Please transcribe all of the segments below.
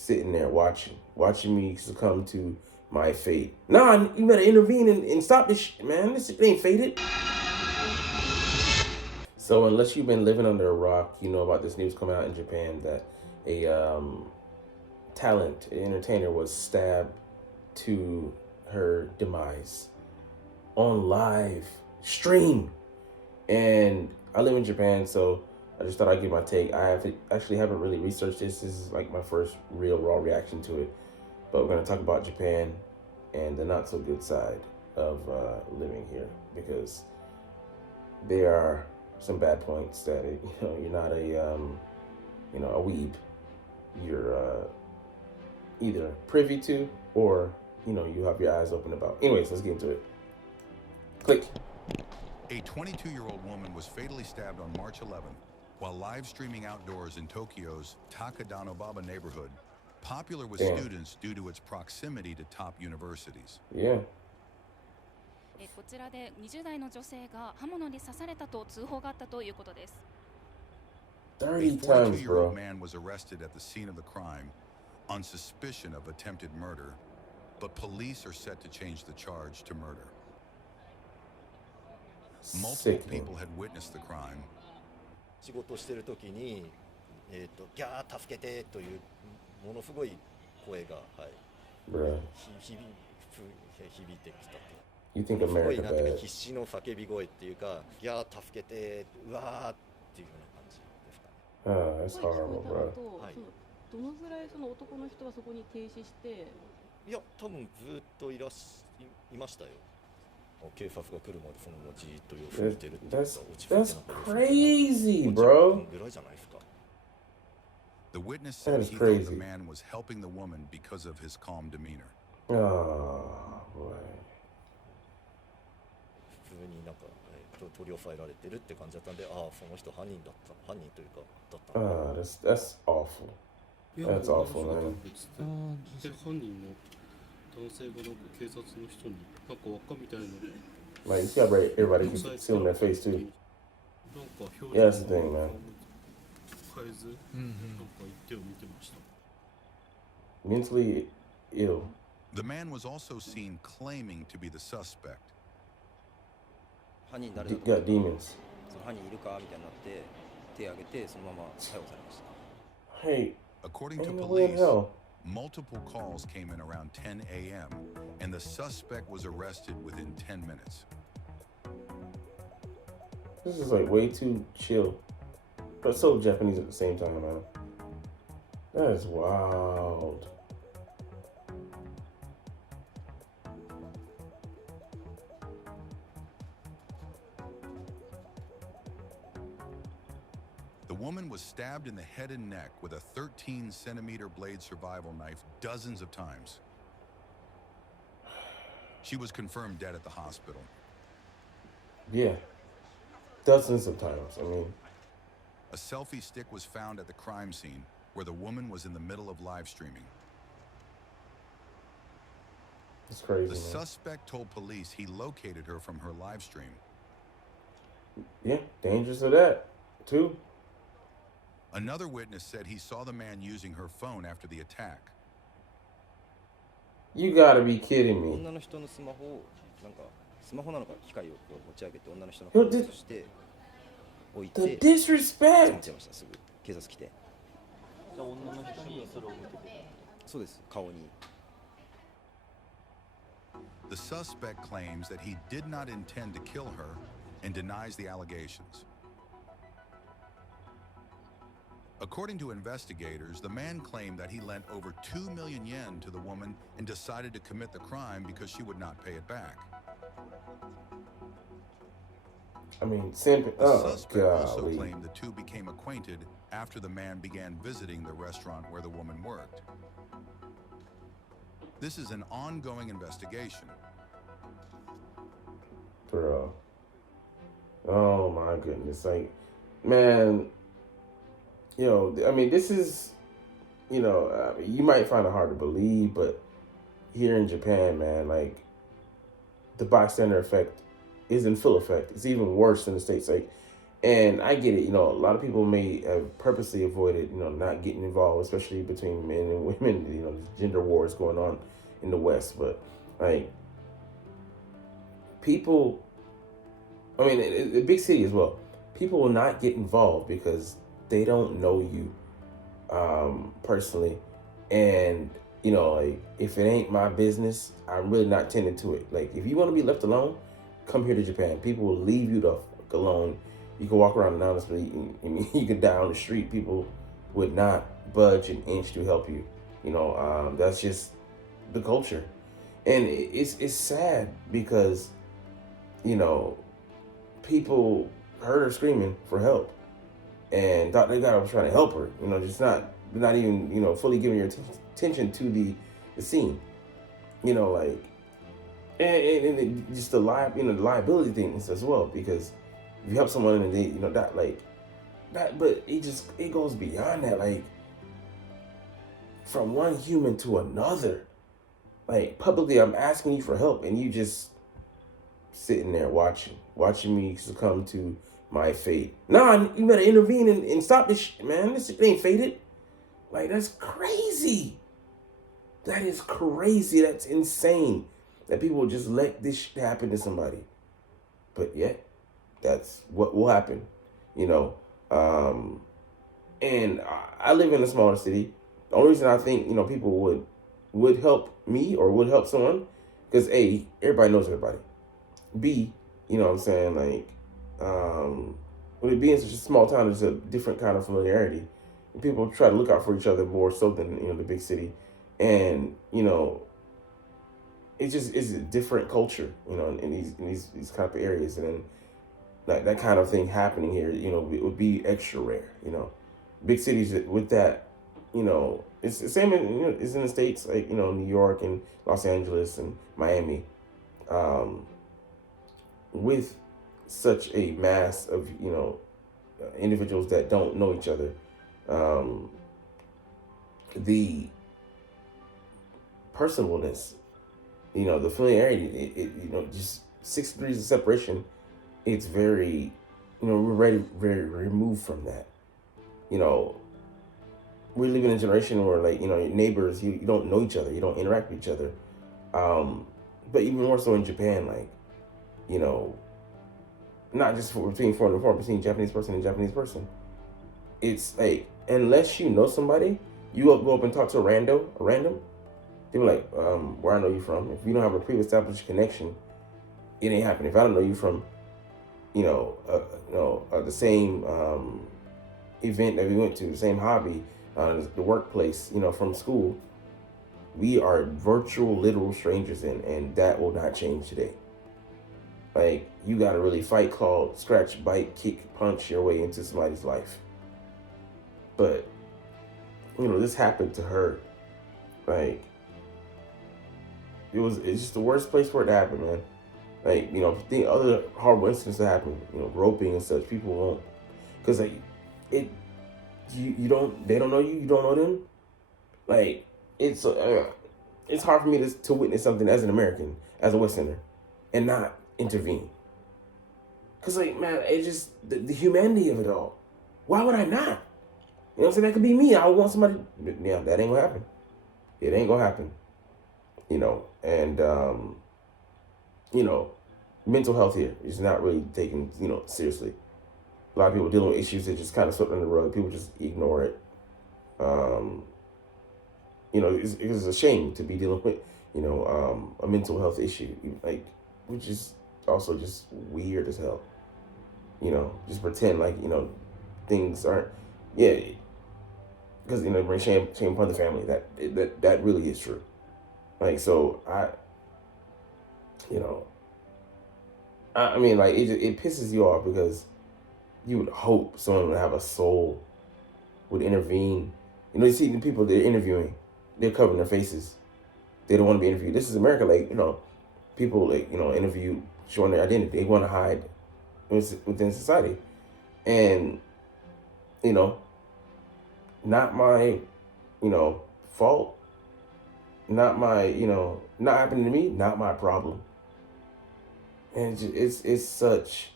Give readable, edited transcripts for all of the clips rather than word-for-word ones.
sitting there watching me succumb to my fate. Nah, you better intervene and stop this shit, man. This shit ain't fated. So unless you've been living under a rock, you know about this news coming out in Japan that a an entertainer, was stabbed to her demise on live stream. And I live in Japan, so I just thought I'd give my take. Actually haven't really researched this. This is like my first real raw reaction to it. But we're going to talk about Japan and the not so good side of living here, because there are some bad points that you're not a weeb. You're either privy to, or you have your eyes open about. Anyways, let's get into it. Click. A 22-year-old woman was fatally stabbed on March 11th while live streaming outdoors in Tokyo's Takadanobaba neighborhood, popular with students due to its proximity to top universities. Yeah. こちらで20代の女性が刃物に刺されたと通報があったということです。A 42-year-old man was arrested at the scene of the crime on suspicion of attempted murder, but police are set to change the charge to murder. Multiple people had witnessed the crime. 仕事してる時にギャー助けてというものすごい声が響いてきた。You think America bad? 必死の叫び声っていうか、ギャー助けて、うわーっていうような感じですかね。Oh, that's horrible, bro. どのぐらいその男の人はそこに停止して？いや、多分ずっといましたよ。警察が来るまでそのじーっと様子見てるっていうか、 That's crazy, bro. ぐらいじゃないですか。The witness said he thought the man was helping the woman because of his calm demeanor. Oh, boy. 普通になんか取り押さえられてるって感じだったんで、ああその人犯人というかだった。That's awful. That's awful, man. 犯人の男性がなんか警察の人になんか輪っかみたいな。Like, you got everybody sealing their face too. Yeah, that's the thing, man. Mentally ill. The man was also seen claiming to be the suspect. Got demons. Hey, according to police, multiple calls came in around 10 a.m. and the suspect was arrested within 10 minutes. This is like way too chill, but so Japanese at the same time, man. That is wild. The woman was stabbed in the head and neck with a 13-centimeter blade survival knife dozens of times. She was confirmed dead at the hospital. Yeah, dozens of times. I mean, a selfie stick was found at the crime scene where the woman was in the middle of live streaming. It's crazy. The man. suspect told police he located her from her live stream. Yeah, dangerous of that, too. Another witness said he saw the man using her phone after the attack. You gotta be kidding me. The disrespect! The suspect claims that he did not intend to kill her and denies the allegations. According to investigators, the man claimed that he lent over 2 million yen to the woman and decided to commit the crime because she would not pay it back. I mean, the suspect also claimed the two became acquainted after the man began visiting the restaurant where the woman worked. This is an ongoing investigation. Bro. Oh my goodness. Like, man, I mean, this is, you might find it hard to believe, but here in Japan, man, like, the bystander effect is in full effect. It's even worse in the States. Like, And I get it, you know, a lot of people may have purposely avoided, you know, not getting involved, especially between men and women, you know, gender wars going on in the West. But like people, I mean, a big city as well, people will not get involved because they don't know you personally. And, you know, like if it ain't my business, I'm really not tending to it. Like if you want to be left alone, come here to Japan. People will leave you the fuck alone. You can walk around anonymously and you can die on the street. People would not budge an inch to help you. You know, that's just the culture. And it's sad because, you know, people heard her screaming for help and thought they was trying to help her. You know, just not even, you know, fully giving your attention to the scene. You know, like, and just the the liability things as well, because if you help someone and they, you know, that like that, but it goes beyond that. Like from one human to another, like publicly, I'm asking you for help, and you just sitting there watching me succumb to my fate. Nah, you better intervene and stop this shit, man. This shit ain't fated. Like, that's crazy. That is crazy. That's insane. That people just let this shit happen to somebody. But yet, that's what will happen, you know. And I live in a smaller city. The only reason I think, you know, people would help me or would help someone, because A, everybody knows everybody. B, you know what I'm saying, like, with it being such a small town, there's a different kind of familiarity. And people try to look out for each other more so than, you know, the big city. And, you know, it's a different culture, you know, in these kind of areas. And then that kind of thing happening here, you know, it would be extra rare, you know. Big cities with that, you know, it's the same in, you know, it's in the States, like, you know, New York and Los Angeles and Miami. With such a mass of, you know, individuals that don't know each other, the personableness, you know, the familiarity, you know, just 6 degrees of separation, it's very, you know, we're very removed from that. You know, we live in a generation where, like, you know, your neighbors, you don't know each other, you don't interact with each other. But even more so in Japan, like, you know, not just between foreign and foreign, between Japanese person and Japanese person. It's like, unless you know somebody, you go up and talk to a random, they be like, where I know you from. If you don't have a pre-established connection, it ain't happening. If I don't know you from, you know, the same event that we went to, the same hobby, the workplace, you know, from school, we are virtual, literal strangers, and that will not change today. Like, you got to really fight, claw, scratch, bite, kick, punch your way into somebody's life. But, you know, this happened to her. Like, it's just the worst place for it to happen, man. Like, you know, think other horrible incidents that happen, you know, groping and such, people won't. Because, like, you don't, they don't know you, you don't know them. Like, it's hard for me to witness something as an American, as a Westerner, and not intervene. Because, like, man, it's just the humanity of it all. Why would I not? You know what I'm saying? That could be me. I would want somebody. Yeah, that ain't gonna happen. It ain't gonna happen. You know, and, you know, mental health here is not really taken, you know, seriously. A lot of people dealing with issues that just kind of swept under the rug. People just ignore it. You know, it's a shame to be dealing with, you know, a mental health issue, like, which is also just weird as hell. You know, just pretend like, you know, things aren't, yeah, because, you know, bring shame upon the family. That really is true. Like, so you know, I mean, like, it pisses you off because you would hope someone would have a soul, would intervene. You know, you see the people they're interviewing, they're covering their faces. They don't want to be interviewed. This is America. Like, you know, people, like, you know, interview, showing their identity. They want to hide within society. And, you know, not my, you know, fault. Not my, you know, not happening to me, not my problem. And it's such,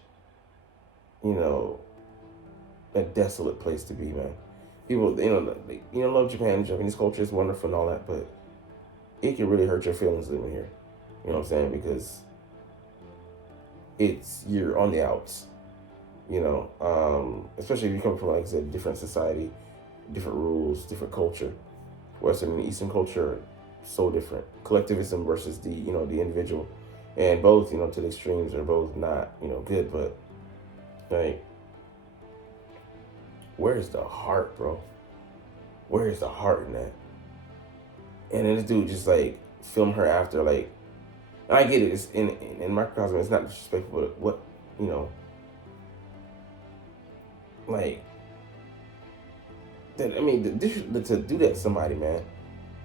you know, a desolate place to be, man. People, love Japan. Japanese culture is wonderful and all that, but it can really hurt your feelings living here. You know what I'm saying? Because you're on the outs. Especially if you come from, like I said, different society, different rules, different culture. Western and Eastern culture are so different. Collectivism versus the individual, and both, to the extremes are both not, good. But like, where's the heart, bro? Where's the heart in that? And then this dude just like film her after, like, and I get it. It's in microcosm. It's not disrespectful, but what, like, to do that to somebody, man.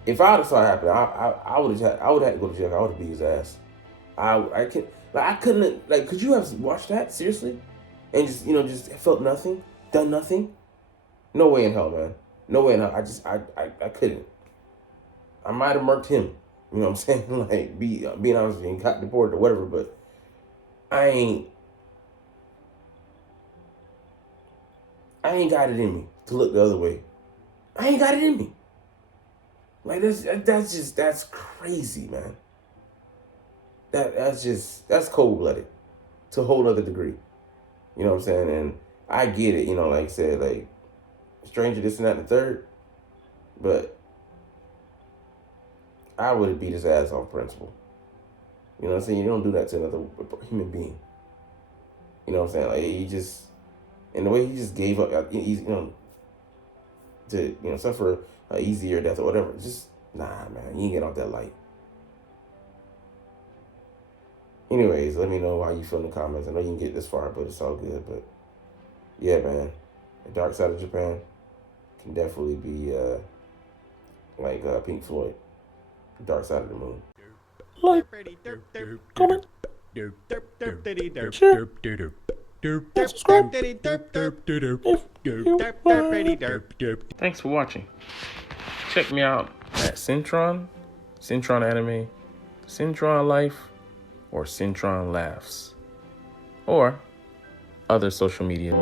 If I would have saw it happen, I would have had to go to jail. I would have beat his ass. I couldn't, like, could you have watched that seriously, and just felt nothing, done nothing? No way in hell, man. No way in hell. I couldn't. I might have murked him. You know what I'm saying? Like, being honest with you, and got deported or whatever. But I ain't got it in me to look the other way. I ain't got it in me. Like, that's crazy, man. That's cold-blooded to a whole other degree. You know what I'm saying? And I get it, like I said, like, stranger, this and that and the third. But I would have beat his ass off principle. You know what I'm saying? You don't do that to another human being. You know what I'm saying? Like, and the way he just gave up, to suffer an easier death or whatever. Just nah, man. You ain't get off that light. Anyways, let me know how you feel in the comments. I know you can get this far, but it's all good. But yeah, man, the dark side of Japan can definitely be like Pink Floyd, the dark side of the moon. Like, comment, share, subscribe if you Thanks for watching. Check me out at Cintron Anime, Cintron Life, or Cintron Laughs, or other social media.